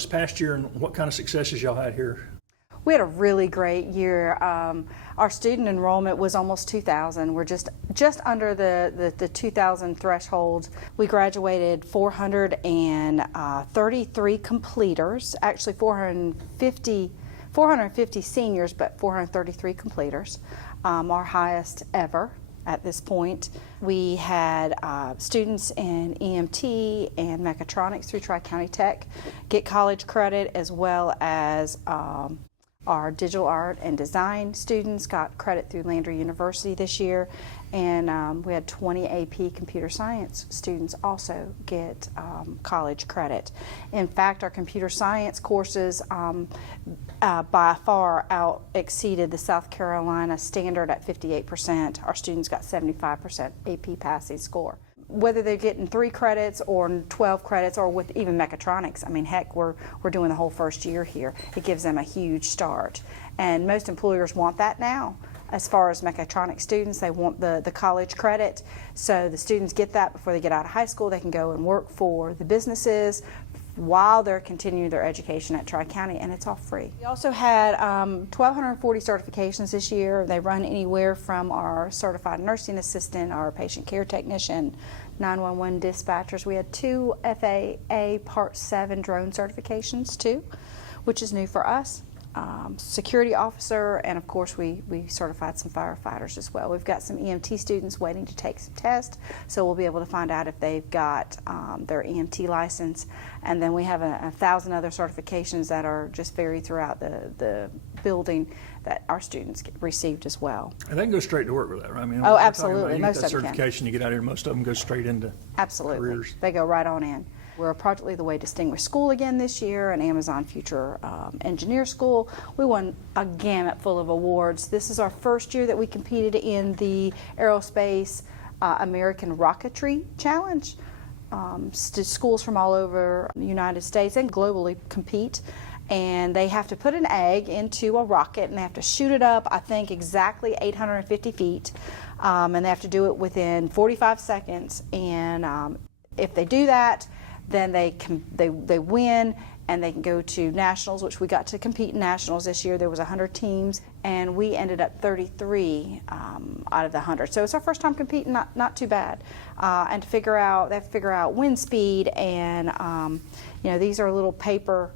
this past year and what kind of successes y'all had here? We had a really great year. Our student enrollment was almost 2,000. We're just under the 2,000 threshold. We graduated 433 completers, actually 450 seniors, but 433 completers, our highest ever at this point. We had students in EMT and mechatronics through Tri-County Tech get college credit, as well as our digital art and design students got credit through Landry University this year, and we had 20 AP computer science students also get college credit. In fact, our computer science courses by far out exceeded the South Carolina standard at 58%. Our students got 75% AP passing score. Whether they're getting 3 credits or 12 credits, or with even mechatronics, I mean, heck, we're doing the whole first year here. It gives them a huge start. And most employers want that now. As far as mechatronics students, they want the college credit. So the students get that before they get out of high school. They can go and work for the businesses while they're continuing their education at Tri-County, and it's all free. We also had 1,240 certifications this year. They run anywhere from our certified nursing assistant, our patient care technician, 911 dispatchers. We had 2 FAA Part 7 drone certifications too, which is new for us. Security officer, and of course we certified some firefighters as well. We've got some EMT students waiting to take some tests, so we'll be able to find out if they've got their EMT license. And then we have 1,000 other certifications that are just varied throughout the building that our students received as well. And they can go straight to work with that, right? I mean, oh, absolutely. You Most get that of them certification, you get out here, most of them go straight into careers. They go right on in. We're a Project Lead the Way Distinguished School again this year, an Amazon Future Engineer School. We won a gamut full of awards. This is our first year that we competed in the Aerospace American Rocketry Challenge. Schools from all over the United States and globally compete, and they have to put an egg into a rocket and they have to shoot it up, I think, exactly 850 feet, and they have to do it within 45 seconds. And if they do that, then they win, and they can go to nationals, which we got to compete in nationals this year. There was 100 teams, and we ended up 33 out of the 100. So it's our first time competing, not too bad. And they have to figure out wind speed, and these are little paper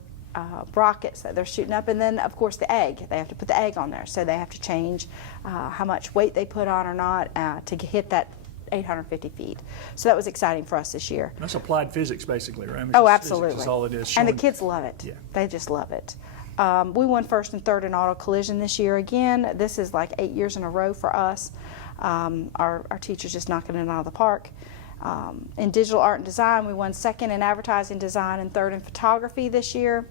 rockets that they're shooting up, and then of course the egg. They have to put the egg on there, so they have to change how much weight they put on or not to hit that 850 feet. So that was exciting for us this year. That's applied physics, basically, right? Oh, absolutely. Physics is all it is. And the kids love it. Yeah. They just love it. We won first and third in auto collision this year again. This is like 8 years in a row for us. Our teachers just knocking it out of the park. In digital art and design, we won second in advertising design and third in photography this year.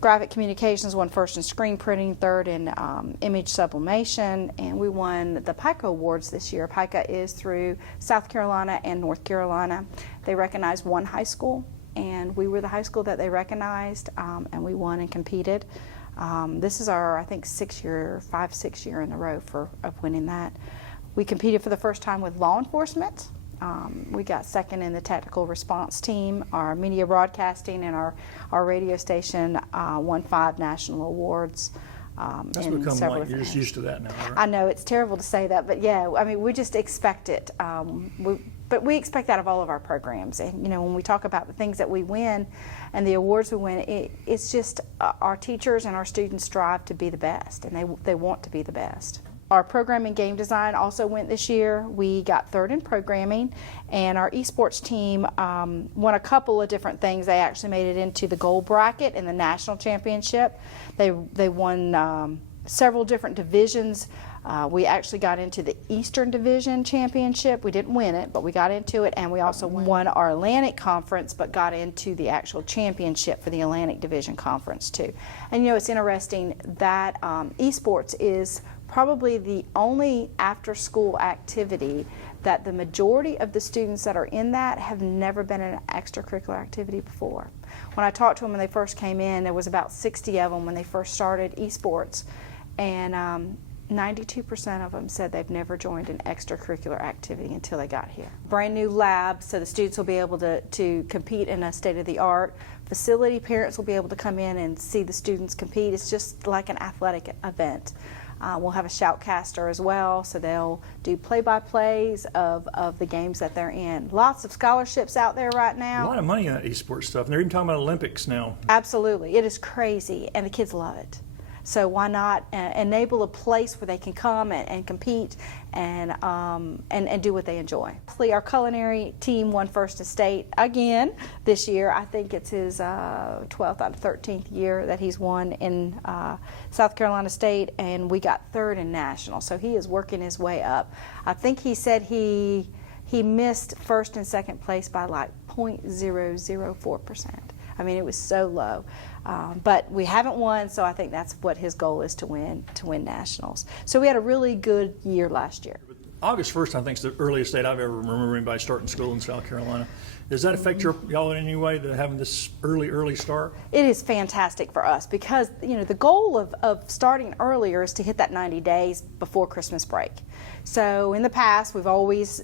Graphic communications won first in screen printing, third in image sublimation, and we won the PICA awards this year. PICA is through South Carolina and North Carolina. They recognize one high school, and we were the high school that they recognized, and we won and competed. This is our, I think, 6 year in a row of winning that. We competed for the first time with law enforcement. We got second in the technical response team. Our media broadcasting and our radio station won 5 national awards. That's become like you're just used to that now, right? I know, it's terrible to say that, but yeah, I mean, we just expect it. But we expect that of all of our programs. And when we talk about the things that we win and the awards we win, it's just our teachers and our students strive to be the best, and they want to be the best. Our program in game design also went this year. We got third in programming, and our esports team won a couple of different things. They actually made it into the gold bracket in the national championship. They won several different divisions. We actually got into the Eastern Division Championship. We didn't win it, but we got into it, and we also won our Atlantic Conference, but got into the actual championship for the Atlantic Division Conference too. And it's interesting that esports is probably the only after-school activity that the majority of the students that are in that have never been in an extracurricular activity before. When I talked to them when they first came in, there was about 60 of them when they first started esports, and 92% of them said they've never joined an extracurricular activity until they got here. Brand new lab, so the students will be able to compete in a state-of-the-art facility. Parents will be able to come in and see the students compete. It's just like an athletic event. We'll have a shoutcaster as well, so they'll do play-by-plays of the games that they're in. Lots of scholarships out there right now. A lot of money in that esports stuff, and they're even talking about Olympics now. Absolutely. It is crazy, and the kids love it. So why not enable a place where they can come and compete and do what they enjoy. Our culinary team won first in state again this year. I think it's his 12th out of 13th year that he's won in South Carolina State, and we got third in national. So he is working his way up. I think he said he missed first and second place by like 0.004%. I mean, it was so low. But we haven't won, so I think that's what his goal is, to win nationals. So we had a really good year last year. August 1st, I think, is the earliest date I've ever remember anybody starting school in South Carolina. Does that affect y'all in any way, that having this early start? It is fantastic for us because, you know, the goal of starting earlier is to hit that 90 days before Christmas break. So in the past, we've always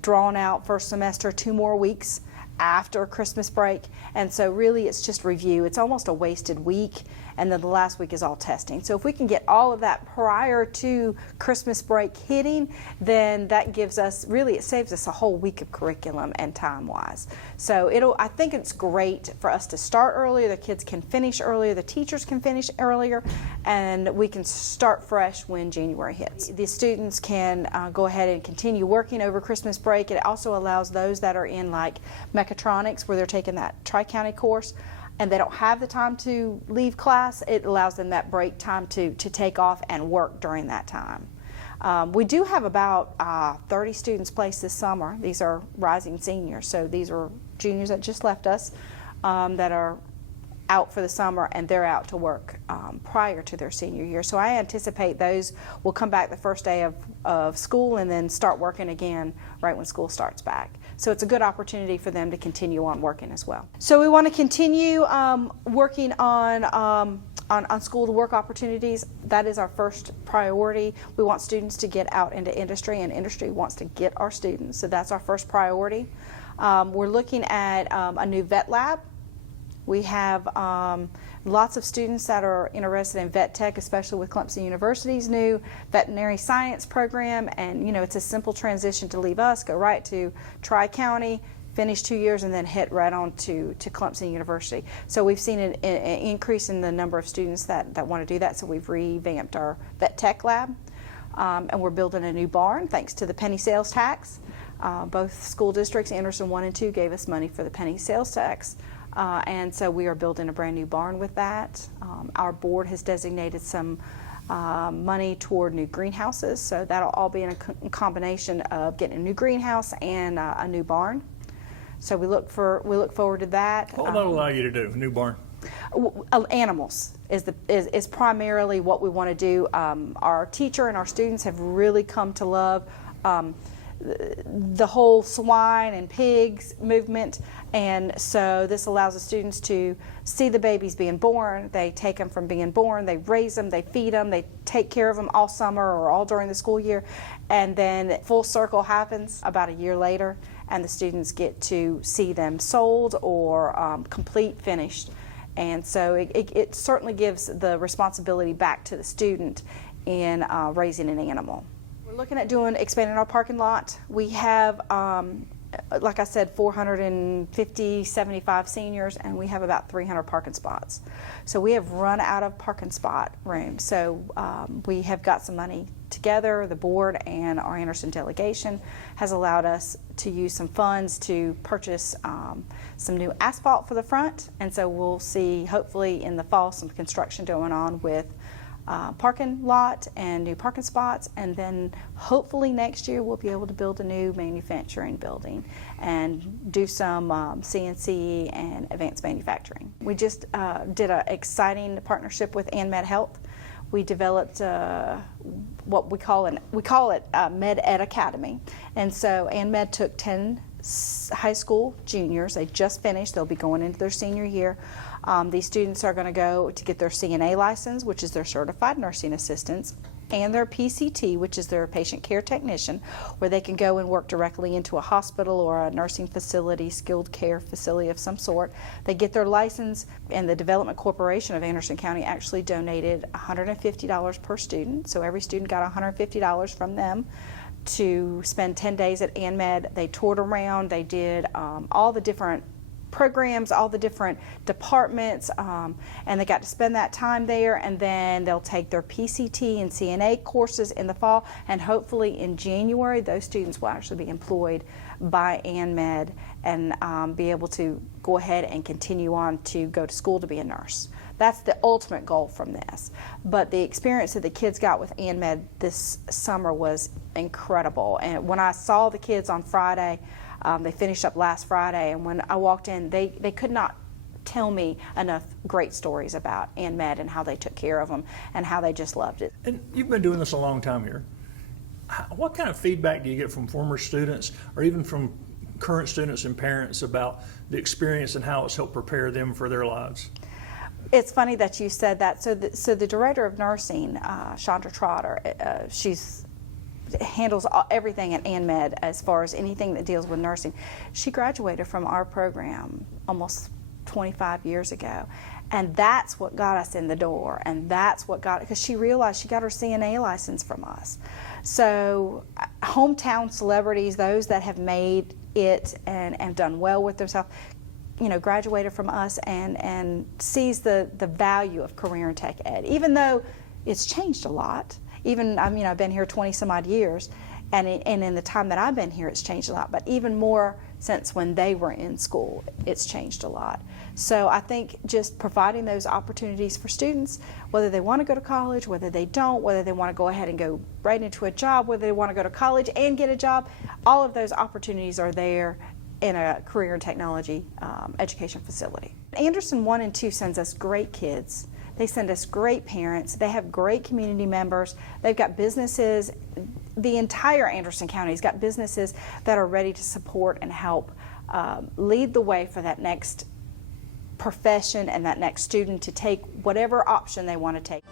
drawn out first semester 2 more weeks after Christmas break, and so really it's just review. It's almost a wasted week, and then the last week is all testing. So if we can get all of that prior to Christmas break hitting, then that gives us, really it saves us a whole week of curriculum and time-wise. So I think it's great for us to start earlier, the kids can finish earlier, the teachers can finish earlier, and we can start fresh when January hits. The students can go ahead and continue working over Christmas break. It also allows those that are in like mechatronics, where they're taking that Tri-County course, and they don't have the time to leave class, it allows them that break time to take off and work during that time. We do have about 30 students placed this summer. These are rising seniors, so these are juniors that just left us that are out for the summer, and they're out to work prior to their senior year. So I anticipate those will come back the first day of school and then start working again right when school starts back. So it's a good opportunity for them to continue on working as well. So we want to continue working on school to work opportunities. That is our first priority. We want students to get out into industry, and industry wants to get our students. So that's our first priority. We're looking at a new vet lab. We have lots of students that are interested in vet tech, especially with Clemson University's new veterinary science program. And, you know, it's a simple transition to leave us, go right to Tri-County, finish 2 years, and then hit right on to Clemson University. So we've seen an increase in the number of students that want to do that. So we've revamped our vet tech lab. And we're building a new barn thanks to the penny sales tax. Both school districts, Anderson 1 and 2, gave us money for the penny sales tax. And so we are building a brand new barn with that. Our board has designated some money toward new greenhouses, so that'll all be in a combination of getting a new greenhouse and a new barn. So we look forward to that. What will that allow you to do, a new barn? Animals is primarily what we want to do. Our teacher and our students have really come to love the whole swine and pigs movement, and so this allows the students to see the babies being born. They take them from being born, they raise them, they feed them, they take care of them all summer or all during the school year, and then full circle happens about a year later, and the students get to see them sold or complete, finished. And so it certainly gives the responsibility back to the student in raising an animal. We're looking at expanding our parking lot. We have, like I said, 75 seniors, and we have about 300 parking spots. So we have run out of parking spot room. So we have got some money together. The board and our Anderson delegation has allowed us to use some funds to purchase some new asphalt for the front. And so we'll see, hopefully in the fall, some construction going on with parking lot and new parking spots, and then hopefully next year we'll be able to build a new manufacturing building and do some CNC and advanced manufacturing. We just did an exciting partnership with ANMed Health. We developed what we call it Med Ed Academy, and so ANMed took 10 high school juniors. They just finished. They'll be going into their senior year. These students are going to go to get their CNA license, which is their certified nursing assistants. and their PCT, which is their patient care technician, where they can go and work directly into a hospital or a nursing facility, skilled care facility of some sort. They get their license, and the Development Corporation of Anderson County actually donated $150 per student, so every student got $150 from them to spend 10 days at ANMED. They toured around, they did all the different programs, all the different departments, and they got to spend that time there, and then they'll take their PCT and CNA courses in the fall, and hopefully in January those students will actually be employed by ANMED and be able to go ahead and continue on to go to school to be a nurse. That's the ultimate goal from this. But the experience that the kids got with ANMED this summer was incredible. And when I saw the kids on Friday, they finished up last Friday, and when I walked in, they could not tell me enough great stories about ANMED and how they took care of them and how they just loved it. And you've been doing this a long time here. What kind of feedback do you get from former students or even from current students and parents about the experience and how it's helped prepare them for their lives? It's funny that you said that. So the director of nursing, Chandra Trotter, she's handles everything at ANMED as far as anything that deals with nursing. She graduated from our program almost 25 years ago, and that's what got us in the door, and that's what got, because she realized she got her CNA license from us. So hometown celebrities, those that have made it and done well with themselves, you know, graduated from us and sees the value of career and tech ed, even though it's changed a lot. Even, I mean, I've been here 20 some odd years, and in the time that I've been here, it's changed a lot. But even more since when they were in school, it's changed a lot. So I think just providing those opportunities for students, whether they want to go to college, whether they don't, whether they want to go ahead and go right into a job, whether they want to go to college and get a job, all of those opportunities are there in a career and technology education facility. Anderson 1 and 2 sends us great kids. They send us great parents. They have great community members. They've got businesses. The entire Anderson County's got businesses that are ready to support and help lead the way for that next profession and that next student to take whatever option they want to take.